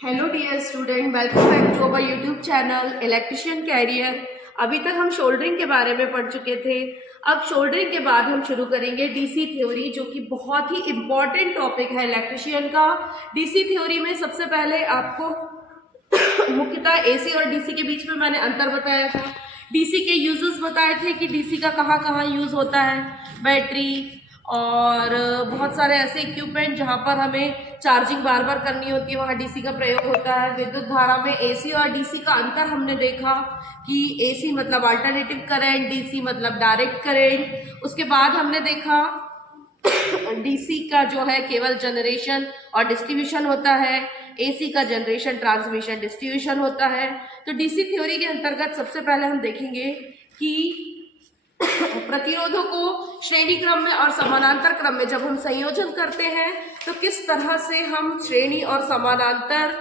Hello dear student, welcome back to our YouTube channel electrician career. अभी तक हम soldering के बारे में पढ़ चुके थे। अब शोल्डरिंग के बाद हम शुरू करेंगे डीसी थ्योरी, जो कि बहुत ही इम्पॉर्टेंट टॉपिक है इलेक्ट्रिशियन का। डीसी थ्योरी में सबसे पहले आपको मुख्यतः एसी और डीसी के बीच में मैंने अंतर बताया था। डीसी के यूजेस बताए थे कि डीसी का कहाँ कहाँ यूज होता है, बैटरी और बहुत सारे ऐसे इक्विपमेंट जहाँ पर हमें चार्जिंग बार बार करनी होती है, वहाँ डीसी का प्रयोग होता है। विद्युत धारा में एसी और डीसी का अंतर हमने देखा कि एसी मतलब अल्टरनेटिव करंट, डीसी मतलब डायरेक्ट करंट। उसके बाद हमने देखा डीसी का जो है केवल जनरेशन और डिस्ट्रीब्यूशन होता है, एसी का जनरेशन ट्रांसमिशन डिस्ट्रीब्यूशन होता है। तो डीसी थ्योरी के अंतर्गत सबसे पहले हम देखेंगे कि प्रतिरोधों को श्रेणी क्रम में और समानांतर क्रम में जब हम संयोजन करते हैं तो किस तरह से हम श्रेणी और समानांतर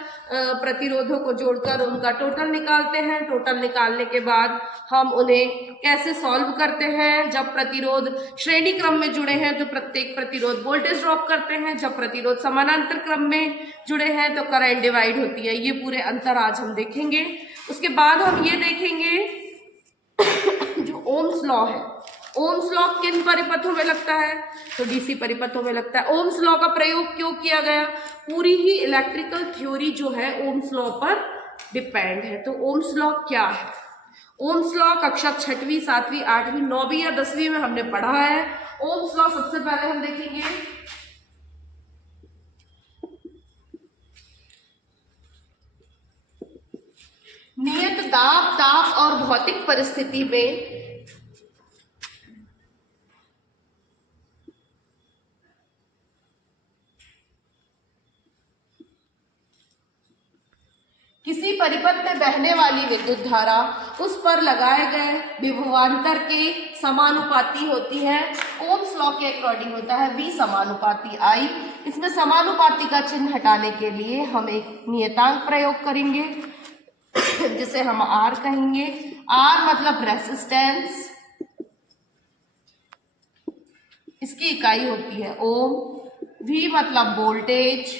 प्रतिरोधों को जोड़कर उनका टोटल निकालते हैं। टोटल निकालने के बाद हम उन्हें कैसे सॉल्व करते हैं। जब प्रतिरोध श्रेणी क्रम में जुड़े हैं तो प्रत्येक प्रतिरोध वोल्टेज ड्रॉप करते हैं, जब प्रतिरोध समानांतर क्रम में जुड़े हैं तो करंट डिवाइड होती है। ये पूरे अंतर आज हम देखेंगे। उसके बाद हम ये देखेंगे जो ओम्स लॉ है, ओम्स लॉ किन परिपथों में लगता है, तो डीसी परिपथों में लगता है। ओम्स लॉ का प्रयोग क्यों किया गया, पूरी ही इलेक्ट्रिकल थ्योरी जो है ओम्स लॉ पर डिपेंड है। तो ओम्स लॉ क्या है? ओम्स लॉ कक्षा 6वीं 7वीं 8वीं 9वीं या 10वीं में हमने पढ़ा है। ओम्स लॉ सबसे पहले हम देखेंगे नियत दाब, ताप और भौतिक परिस्थिति में किसी परिपथ में बहने वाली विद्युत धारा उस पर लगाए गए विभवांतर के समानुपाती होती है। ओम्स लॉ के अकॉर्डिंग होता है V समानुपाती I। इसमें समानुपाती का चिन्ह हटाने के लिए हम एक नियतांक प्रयोग करेंगे जिसे हम R कहेंगे। R मतलब रेसिस्टेंस, इसकी इकाई होती है ओम। V मतलब वोल्टेज,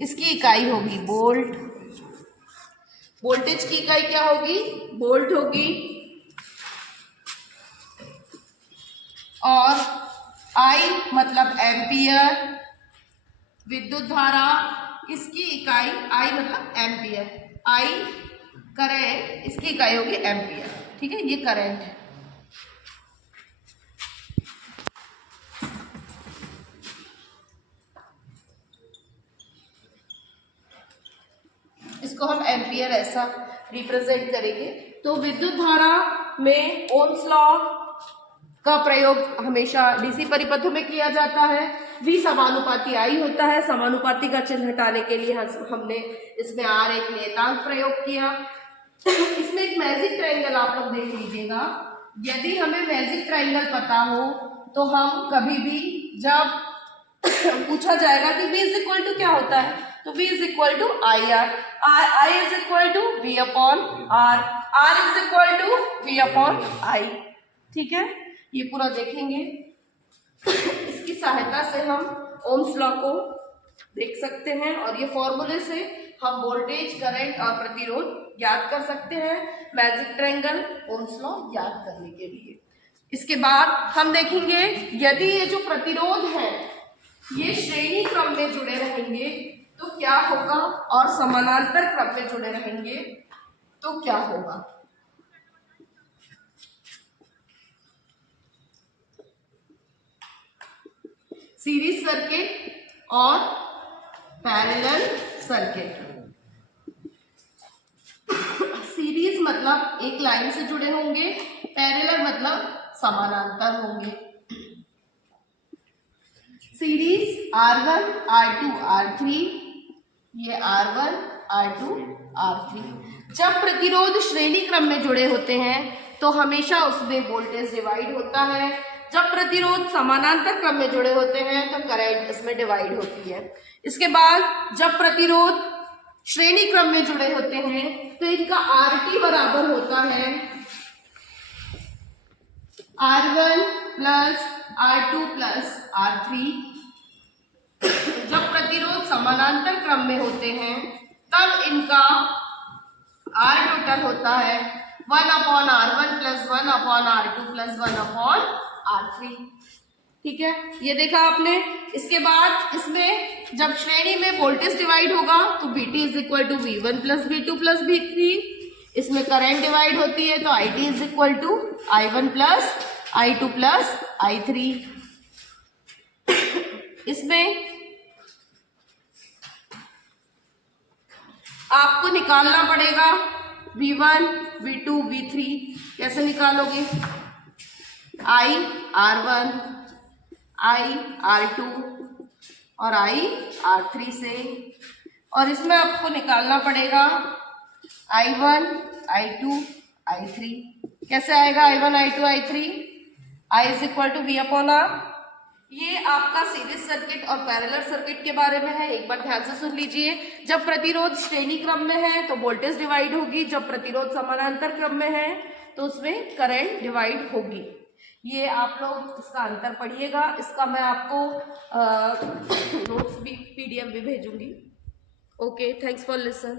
इसकी इकाई होगी वोल्ट। वोल्टेज की इकाई क्या होगी, वोल्ट होगी। और I मतलब एम्पियर, विद्युत धारा, इसकी इकाई I मतलब एम्पियर। I करंट, इसकी इकाई होगी एम्पियर। ठीक है, ये करंट है। इसको हम एम्पियर ऐसा रिप्रेजेंट करेंगे। तो विद्युत धारा में ओम्स लॉ का प्रयोग हमेशा डीसी परिपथों में किया जाता है। V समानुपाती I होता है। समानुपाती का चिन्ह हटाने के लिए हमने इसमें R एक नियतांक प्रयोग किया। इसमें एक मैजिक ट्रायंगल आप लोग देख लीजिएगा। यदि हमें मैजिक ट्रायंगल पता हो तो हम कभी भी जब पूछा जाएगा कि V इज इक्वल टू क्या होता है, तो V is equal to IR, I is equal to V upon R, R is equal to V upon I। ठीक है, ये पूरा देखेंगे। इसकी सहायता से हम ओम्स लॉ को देख सकते हैं और ये फॉर्मूले से हम वोल्टेज, करंट और प्रतिरोध ज्ञात कर सकते हैं। मैजिक ट्रायंगल ओम्स लॉ ज्ञात करने के लिए। इसके बाद हम देखेंगे यदि ये जो प्रतिरोध है ये श्रेणी क्रम में जुड़े रहेंगे तो क्या होगा, और समानांतर क्रम में जुड़े रहेंगे तो क्या होगा। सीरीज सर्किट और पैरेलल सर्किट। सीरीज मतलब एक लाइन से जुड़े होंगे, पैरेलल मतलब समानांतर होंगे। सीरीज R1 R2 R3, ये R1 R2 R3। जब प्रतिरोध श्रेणी क्रम में जुड़े होते हैं तो हमेशा उसमें वोल्टेज डिवाइड होता है। जब प्रतिरोध समानांतर क्रम में जुड़े होते हैं तो करंट इसमें डिवाइड होती है। इसके बाद जब प्रतिरोध श्रेणी क्रम में जुड़े होते हैं तो इनका RT बराबर होता है R1 plus R2 plus R3। जब प्रतिरोध समानांतर क्रम में होते हैं तब इनका आर टोटल होता है 1/R1 plus 1/R2 plus 1/R3। ठीक है, ये देखा आपने। इसके बाद इसमें जब श्रेणी में वोल्टेज डिवाइड होगा तो VT is equal to V1 plus V2 plus V3। इसमें करंट डिवाइड होती है तो IT is equal to I1 plus I2 plus I3। इसमें आपको निकालना पड़ेगा V1 V2 V3। कैसे निकालोगे? I R1 I R2 और I R3 से, और इसमें आपको निकालना पड़ेगा I1 I2 I3। कैसे आएगा I1 I2 I3? I is equal to V upon R। ये आपका सीरीज सर्किट और पैरेलल सर्किट के बारे में है, एक बार ध्यान से सुन लीजिए। जब प्रतिरोध श्रेणी क्रम में है तो वोल्टेज डिवाइड होगी, जब प्रतिरोध समानांतर क्रम में है तो उसमें करंट डिवाइड होगी। ये आप लोग इसका अंतर पढ़िएगा। इसका मैं आपको नोट्स भी PDF भी भेजूंगी। Okay, thanks for listen.